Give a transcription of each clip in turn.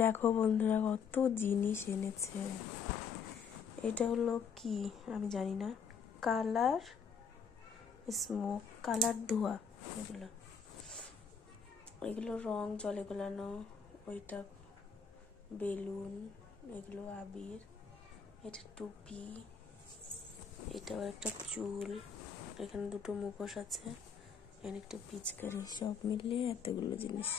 দেখো বন্ধুরা কত জিনিস এনেছে। এটা হলো কি আমি জানি না, কালার স্মোক, কালার ধোয়া, এগুলো রং জলে গোলানো, ওইটা বেলুন, এগুলো আবির, এটা টুপি, এটাও একটা চুল, এখানে দুটো মুখোশ আছে, এখানে একটা পিচকারি, সব মিলিয়ে এতগুলো জিনিস।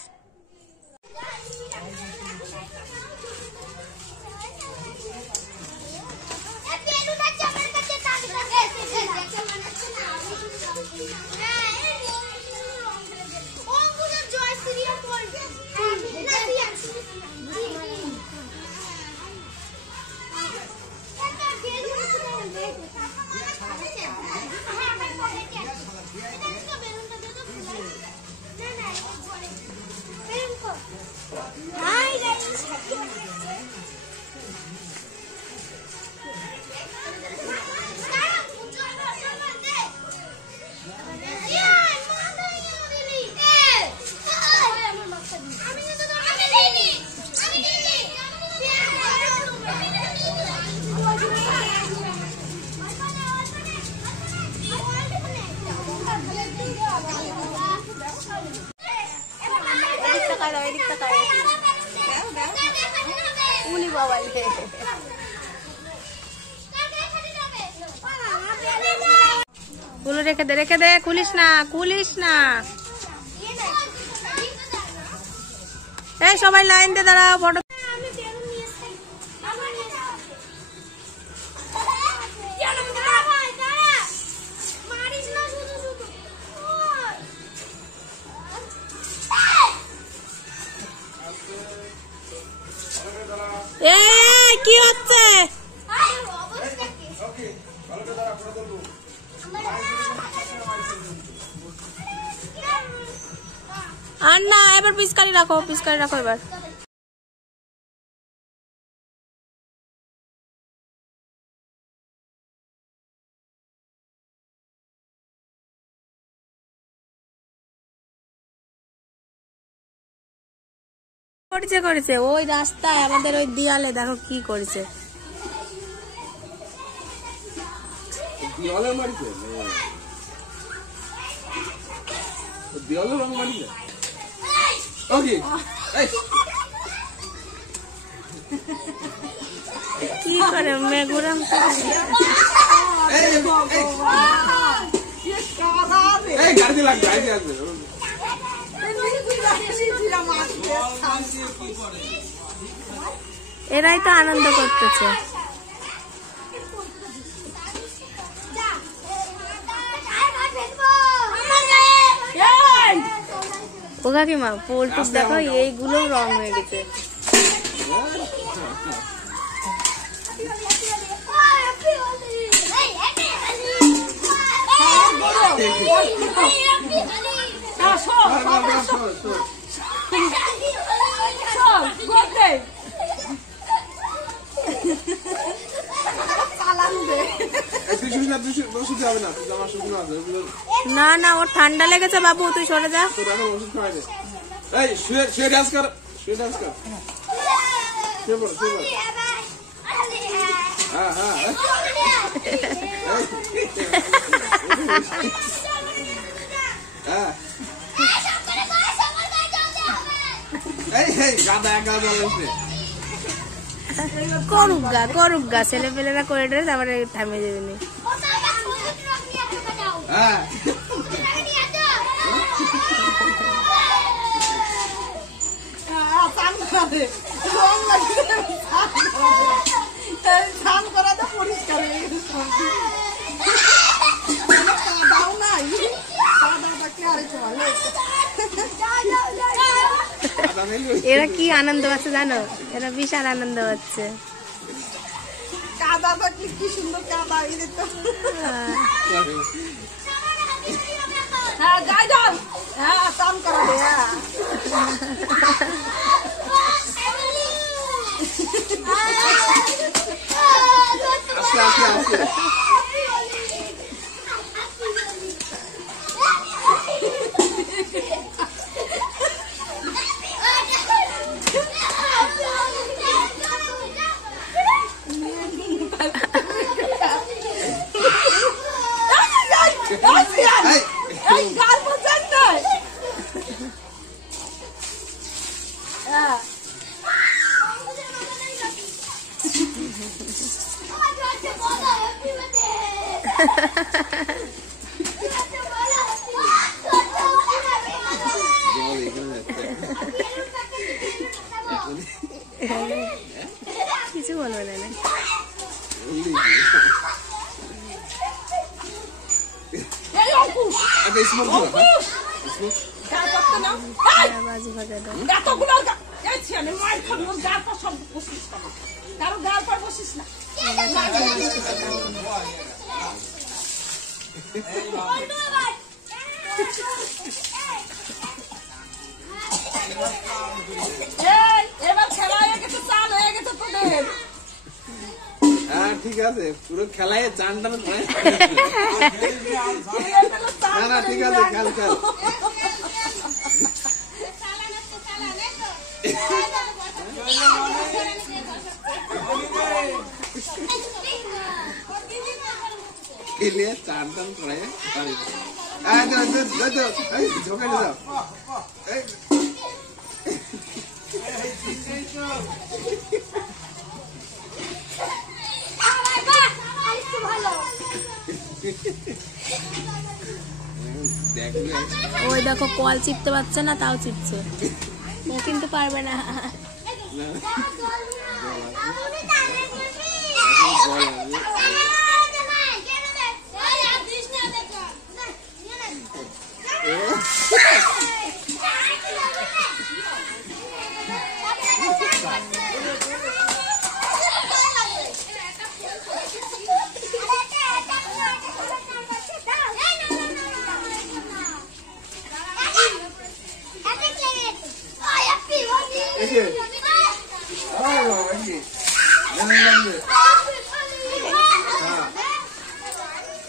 গুলো রেখে দে, রেখে দে, খুলিস না, খুলিস না। এই সবাই লাইন দিয়ে দাঁড়াও, ফটো। এই কি হচ্ছে? আর না, এবার পিচকারি রাখো, পিচকারি রাখো এবার। করেছে ওই রাস্তায় আমাদের ওই দেয়ালে, দেখো কি করেছে। কি করে মেঘুরাম এরাই তো আনন্দ করতেছে। ও কাকিমা পোলটুক দেখো, এইগুলো রং হয়ে গেছে। না না, ওর ঠান্ডা লেগেছে বাবু, তুই সরে যা। করুক গা, ছেলে পেলেরা করে ড্রেস আবার থামে যাবে না। এরা কি আনন্দ পাচ্ছে জানো, এরা বিশাল আনন্দ পাচ্ছে। কাদা থাকলে কি সুন্দর কাদা, হ্যাঁ যাই যাও, হ্যাঁ কাম করা দে, হ্যাঁ কিছু বলবে না বাজি ভাজা ঠিক আছে পুরো খেলায় চান টান না ঠিক আছে খেল খেল খেলিয়ে চান টান করে ঝোঁকে যাও ওই দেখো কল চিপতে পারছে না, তাও চিপছে, ও কিন্তু পারবে না।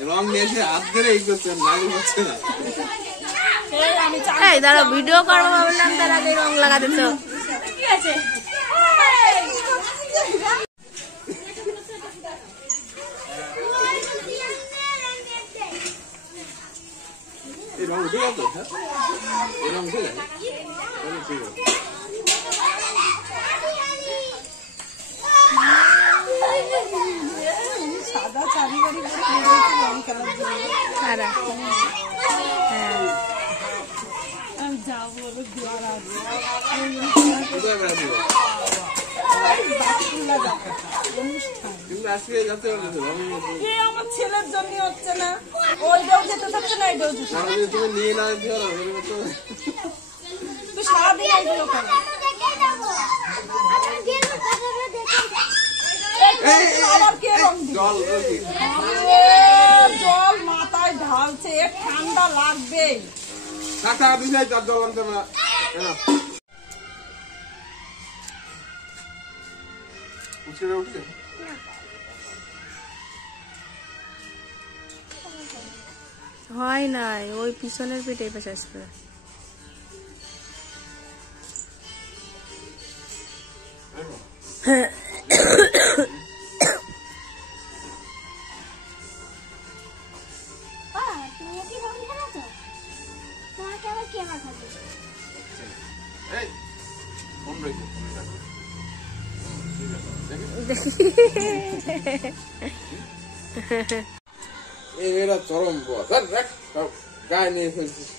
রং নিয়ে হাত ধরে এই করছেন হচ্ছে না। দাঁড়া ভিডিও করবো ভাবলাম, তার আগে রং লাগাতে তো ঠিক আছে। এই রং উঠে গেল, এই রং উঠে গেল, ঠিক আছে। সাদা চারি বাড়ি রং খেলার জন্য আমি যাবো আমার ছেলের জন্য হচ্ছে না, ওইটাও যেতে থাকছে না, এইটাও তুমি নিয়ে না তুই সারাদিন এইগুলো কর। জল মাথায় ঢালছে, ঠান্ডা লাগবে। জল আনতে না উঠছে হয় নাই, ওই পিছনের পেটে এই পাশে আসবে। এই মেয়েরা চরম গায়ে নিয়ে ফেলছিস।